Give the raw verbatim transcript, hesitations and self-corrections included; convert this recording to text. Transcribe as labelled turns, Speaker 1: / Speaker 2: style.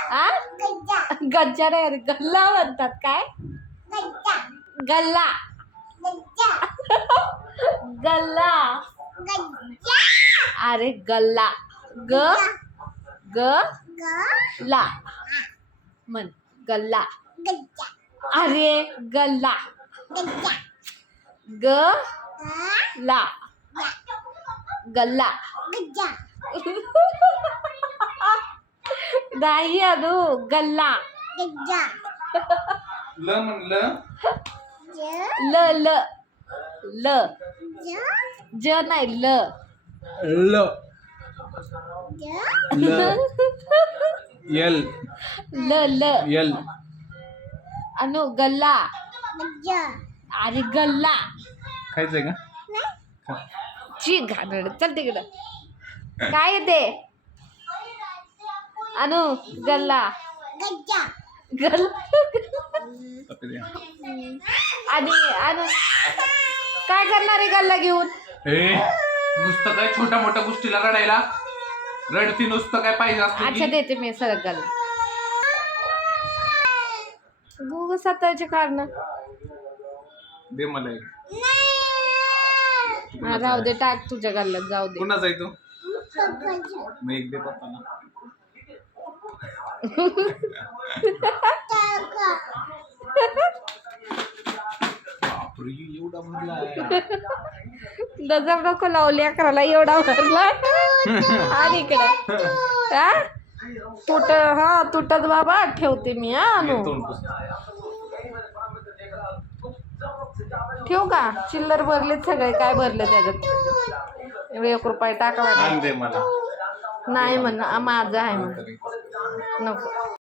Speaker 1: आ गज्जा नाही अरे गल्ला म्हणतात. काय गल्ला गल्ला अरे गल्ला ग ग ला म्हण गल्ला. अरे गल्ला ग ला गल्ला नाही अनु गल्ला
Speaker 2: ल म्हणलं
Speaker 1: ल ल ल ज नाही ल
Speaker 2: ल ल यल
Speaker 1: ल ल
Speaker 2: यल
Speaker 1: अनु गल्ला अरे गल्ला
Speaker 2: खायचंय का?
Speaker 1: ची घाणड चल तिकडं. काय येते अनु गल्ला गल्ला आणि अनु काय करणार आहे गल्ला घेऊन?
Speaker 2: ए नुसतं काय छोट्या मोठ्या गोष्टीला रडायला रडती नुसतं काय पाहिजे असतं
Speaker 1: अच्छा
Speaker 2: की?
Speaker 1: देते मी सरक गल्ला. गुग सत्ताचे कारण
Speaker 2: दे मला एक.
Speaker 1: राहू दे टाक तुझ्या गल्ल्यात जाऊ दे.
Speaker 2: कुणाचा आहे तू? मग एक दे पप्पाला. बापरे, एवढा भरलाय.
Speaker 1: नजर नको लावली अकराला एवढा भरला. आणि इकडे हा तुट हा तुटत बाबा ठेवते मी. हा अनु
Speaker 2: तोंड पुस.
Speaker 1: ठेवू का? चिल्लर भरलेत सगळे. काय भरले त्याच्यात? एक रुपये टाकावा
Speaker 2: आण दे मला.
Speaker 1: नाही म्हण माझं आहे म्हण नको.